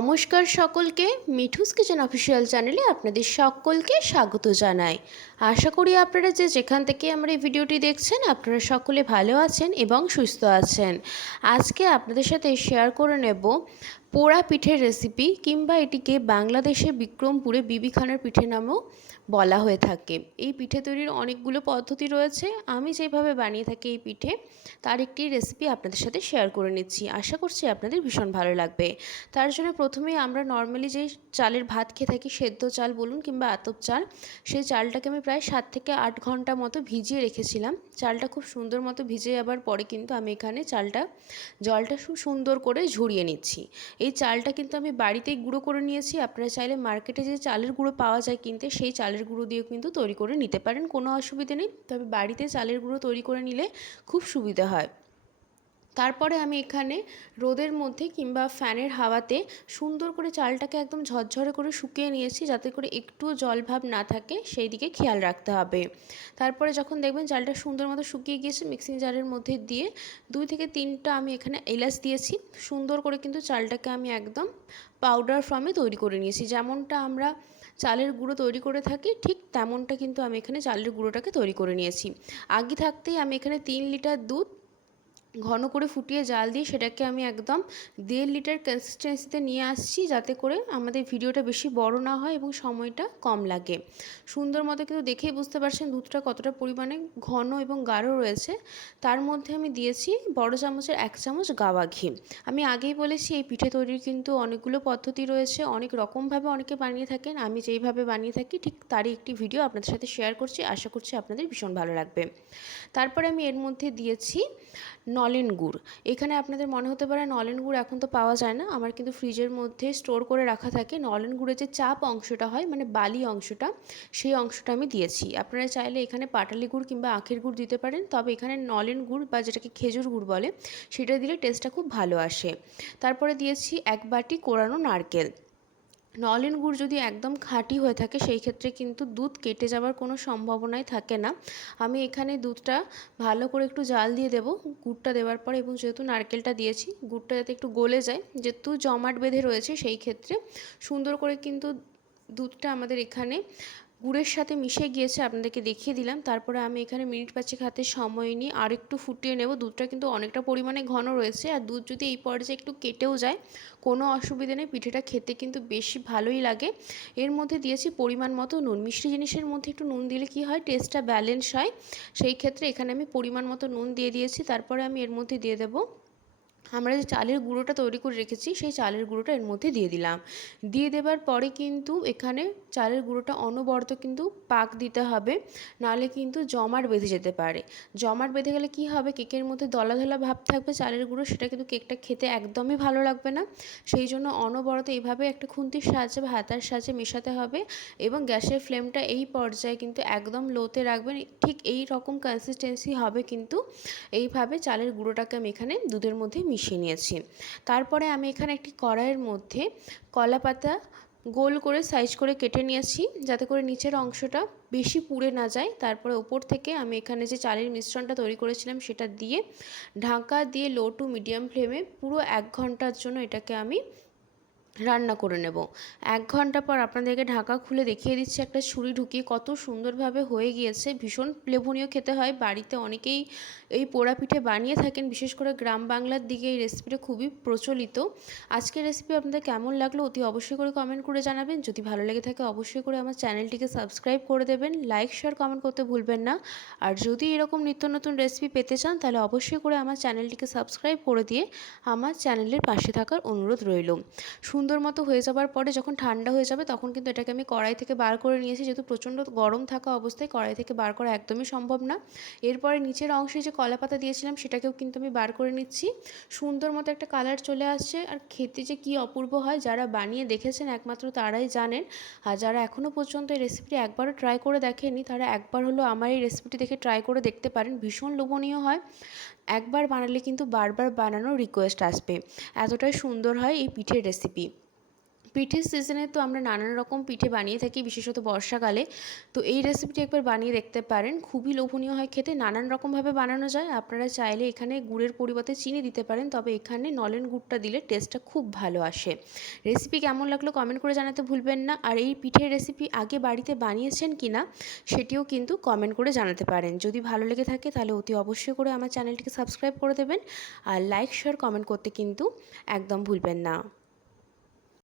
নমস্কার সকলকে, Mithu's kitchen official চ্যানেলে আপনাদের সকলকে স্বাগত জানাই। আশা করি আপনারা যেখান থেকে আমার এই ভিডিওটি দেখছেন আপনারা সকলে ভালো আছেন এবং সুস্থ আছেন। আজকে আপনাদের সাথে শেয়ার করে নেব পোড়া পিঠের রেসিপি, কিংবা এটিকে বাংলাদেশের বিক্রমপুরে বিবি খানের পিঠে নামেও বলা হয়ে থাকে। এই পিঠে তৈরির অনেকগুলো পদ্ধতি রয়েছে। আমি যেভাবে বানিয়ে থাকি এই পিঠে, তার একটি রেসিপি আপনাদের সাথে শেয়ার করে নিচ্ছি। আশা করছি আপনাদের ভীষণ ভালো লাগবে। তার জন্য প্রথমেই আমরা নর্মালি যে চালের ভাত খেয়ে থাকি, সেদ্ধ চাল বলুন কিংবা আতপ চাল, সেই চালটাকে আমি প্রায় 7 থেকে 8 ঘন্টা মতো ভিজিয়ে রেখেছিলাম। চালটা খুব সুন্দর মতো ভিজে যাবার পরে কিন্তু আমি এখানে জলটা খুব সুন্দর করে ঝরিয়ে নিচ্ছি। এই চালটা কিন্তু আমি বাড়িতেই গুঁড়ো করে নিয়েছি। আপনারা চাইলে মার্কেটে যে চালের গুঁড়ো পাওয়া যায় কিনতে, সেই চালের গুঁড়ো দিয়েও কিন্তু তৈরি করে নিতে পারেন, কোনো অসুবিধা নেই। তবে বাড়িতে চালের গুঁড়ো তৈরি করে নিলে খুব সুবিধা হয়। তারপরে আমি এখানে রোদের মধ্যে কিংবা ফ্যানের হাওয়াতে সুন্দর করে চালটাকে একদম ঝরঝরে করে শুকিয়ে নিয়েছি, যাতে করে একটুও জলভাব না থাকে, সেই দিকে খেয়াল রাখতে হবে। তারপরে যখন দেখবেন চালটা সুন্দর মতো শুকিয়ে গিয়েছে, মিক্সিং জারের মধ্যে দিয়ে 2 থেকে 3টা আমি এখানে এলাচ দিয়েছি। সুন্দর করে কিন্তু চালটাকে আমি একদম পাউডার ফর্মে তৈরি করে নিয়েছি। যেমনটা আমরা চালের গুঁড়ো তৈরি করে থাকি, ঠিক তেমনটা কিন্তু আমি এখানে চালের গুঁড়োটাকে তৈরি করে নিয়েছি। আগে থাকতেই আমি এখানে 3 লিটার দুধ ঘন করে ফুটিয়ে জাল দিয়ে সেটাকে আমি একদম 1.5 লিটার কনসিস্টেন্সিতে নিয়ে আসছি, যাতে করে আমাদের ভিডিওটা বেশি বড় না হয় এবং সময়টা কম লাগে। সুন্দর মতো কিন্তু দেখেই বুঝতে পারছেন দুধটা কতটা পরিমাণে ঘন এবং গাঢ় রয়েছে। তার মধ্যে আমি দিয়েছি বড় চামচের 1 চামচ গাওয়া ঘি। আমি আগেই বলেছি এই পিঠে তৈরির কিন্তু অনেকগুলো পদ্ধতি রয়েছে, অনেক রকমভাবে অনেকে বানিয়ে থাকেন। আমি যেইভাবে বানিয়ে থাকি ঠিক তারই একটি ভিডিও আপনাদের সাথে শেয়ার করছি। আশা করছি আপনাদের ভীষণ ভালো লাগবে। তারপরে আমি এর মধ্যে দিয়েছি নলেন গুড়। এখানে আপনাদের মনে হতে পারে নলেন গুড় এখন তো পাওয়া যায় না, আমার কিন্তু ফ্রিজের মধ্যে স্টোর করে রাখা থাকে। নলেন গুড়ের যে চাপ অংশটা হয়, মানে বালি অংশটা, সেই অংশটা আমি দিয়েছি। আপনারা চাইলে এখানে পাটালি গুড় কিংবা আখের গুড় দিতে পারেন, তবে এখানে নলেন গুড় বা যেটাকে খেজুর গুড় বলে, সেটা দিলে টেস্টটা খুব ভালো আসে। তারপরে দিয়েছি 1 বাটি কোরানো নারকেল। নলেন গুড় যদি একদম খাঁটি হয়ে থাকে, সেই ক্ষেত্রে কিন্তু দুধ কেটে যাওয়ার কোনো সম্ভাবনাই থাকে না। আমি এখানে দুধটা ভালো করে একটু জাল দিয়ে দেবো গুড়টা দেওয়ার পর, এবং যেহেতু নারকেলটা দিয়েছি, গুড়টা যাতে একটু গলে যায়, যেহেতু জমাট বেঁধে রয়েছে, সেই ক্ষেত্রে সুন্দর করে কিন্তু দুধটা আমাদের এখানে গুড়ের সাথে মিশে গিয়েছে, আপনাদেরকে দেখিয়ে দিলাম। তারপরে আমি এখানে মিনিট 5 হাতে সময় নিয়ে আর একটু ফুটিয়ে নেব। দুধটা কিন্তু অনেকটা পরিমাণে ঘন রয়েছে, আর দুধ যদি এই পর্যায়ে একটু কেটেও যায় কোনো অসুবিধা নেই, পিঠেটা খেতে কিন্তু বেশি ভালোই লাগে। এর মধ্যে দিয়েছি পরিমাণ মতো নুন। মিষ্টি জিনিসের মধ্যে একটু নুন দিলে কি হয়, টেস্টটা ব্যালেন্স হয়, সেই ক্ষেত্রে এখানে আমি পরিমাণ মতো নুন দিয়ে দিয়েছি। তারপরে আমি এর মধ্যে দিয়ে দেবো আমরা যে চালের গুঁড়োটা তৈরি করে রেখেছি, সেই চালের গুঁড়োটা এর মধ্যে দিয়ে দিলাম। দিয়ে দেবার পরে কিন্তু এখানে চালের গুঁড়োটা অনবরত কিন্তু পাক দিতে হবে, নাহলে কিন্তু জমাট বেঁধে যেতে পারে। জমাট বেঁধে গেলে কি হবে, কেকের মধ্যে দলা দলা ভাব থাকবে চালের গুঁড়ো, সেটা কিন্তু কেকটা খেতে একদমই ভালো লাগবে না। সেই জন্য অনবরত এইভাবে একটা খুন্তির সাহায্যে বা হাতার সাহায্যে মেশাতে হবে, এবং গ্যাসের ফ্লেমটা এই পর্যায়ে কিন্তু একদম লোতে রাখবেন। ঠিক এই রকম কনসিস্টেন্সি হবে কিন্তু। এইভাবে চালের গুঁড়োটাকে আমি এখানে দুধের মধ্যে মিশিয়ে নিয়েছি। তারপরে আমি এখানে একটি কড়াইয়ের মধ্যে কলা পাতা গোল করে সাইজ করে কেটে নিয়েছি, যাতে করে নিচের অংশটা বেশি পুড়ে না যায়। তারপরে ওপর থেকে আমি এখানে যে চালের মিশ্রণটা তৈরি করেছিলাম সেটা দিয়ে ঢাকা দিয়ে লো টু মিডিয়াম ফ্লেমে পুরো 1 ঘন্টার জন্য এটাকে আমি রান্না করে নেব। 1 ঘন্টা পর আপনাদেরকে ঢাকা খুলে দেখিয়ে দিচ্ছি একটা ছুরি ঢুকিয়ে, কত সুন্দরভাবে হয়ে গিয়েছে। ভীষণ লোভনীয় খেতে হয়। বাড়িতে অনেকেই এই পোড়া পিঠে বানিয়ে থাকেন, বিশেষ করে গ্রাম বাংলার দিকে এই রেসিপিটা খুবই প্রচলিত। আজকের রেসিপি আপনাদের কেমন লাগলো অতি অবশ্যই করে কমেন্ট করে জানাবেন। যদি ভালো লেগে থাকে অবশ্যই করে আমার চ্যানেলটিকে সাবস্ক্রাইব করে দেবেন, লাইক শেয়ার কমেন্ট করতে ভুলবেন না। আর যদি এরকম নিত্য নতুন রেসিপি পেতে চান, তাহলে অবশ্যই করে আমার চ্যানেলটিকে সাবস্ক্রাইব করে দিয়ে আমার চ্যানেলের পাশে থাকার অনুরোধ রইল। সুন্দর মতো হয়ে যাবার পরে যখন ঠান্ডা হয়ে যাবে, তখন কিন্তু এটাকে আমি কড়াই থেকে বার করে নিয়েছি, যেহেতু প্রচণ্ড গরম থাকা অবস্থায় কড়াই থেকে বার করা একদমই সম্ভব না। এরপরে নিচের অংশে যে কলা পাতা দিয়েছিলাম সেটাকেও কিন্তু আমি বার করে নিচ্ছি। সুন্দর মতো একটা কালার চলে আসছে, আর খেতে যে কী অপূর্ব হয়, যারা বানিয়ে দেখেছেন একমাত্র তারাই জানেন। আর যারা এখনও পর্যন্ত এই রেসিপিটি একবারও ট্রাই করে দেখেনি, তারা একবার হলো আমার এই রেসিপিটি দেখে ট্রাই করে দেখতে পারেন। ভীষণ লোভনীয় হয়, একবার বানালে কিন্তু বারবার বানানোর রিকোয়েস্ট আসবে, এতটাই সুন্দর হয় এই পিঠের রেসিপি। পিঠের সিজনে তো আমরা নানান রকম পিঠে বানিয়ে থাকি, বিশেষত বর্ষাকালে। তো এই রেসিপিটি একবার বানিয়ে দেখতে পারেন, খুবই লোভনীয় হয় খেতে, নানান রকমভাবে বানানো যায়। আপনারা চাইলে এখানে গুড়ের পরিবর্তে চিনি দিতে পারেন, তবে এখানে নলেন গুড়টা দিলে টেস্টটা খুব ভালো আসে। রেসিপি কেমন লাগলো কমেন্ট করে জানাতে ভুলবেন না। আর এই পিঠের রেসিপি আগে বাড়িতে বানিয়েছেন কিনা সেটিও কিন্তু কমেন্ট করে জানাতে পারেন। যদি ভালো লেগে থাকে তাহলে অতি অবশ্যই করে আমার চ্যানেলটিকে সাবস্ক্রাইব করে দেবেন, আর লাইক শেয়ার কমেন্ট করতে কিন্তু একদম ভুলবেন না।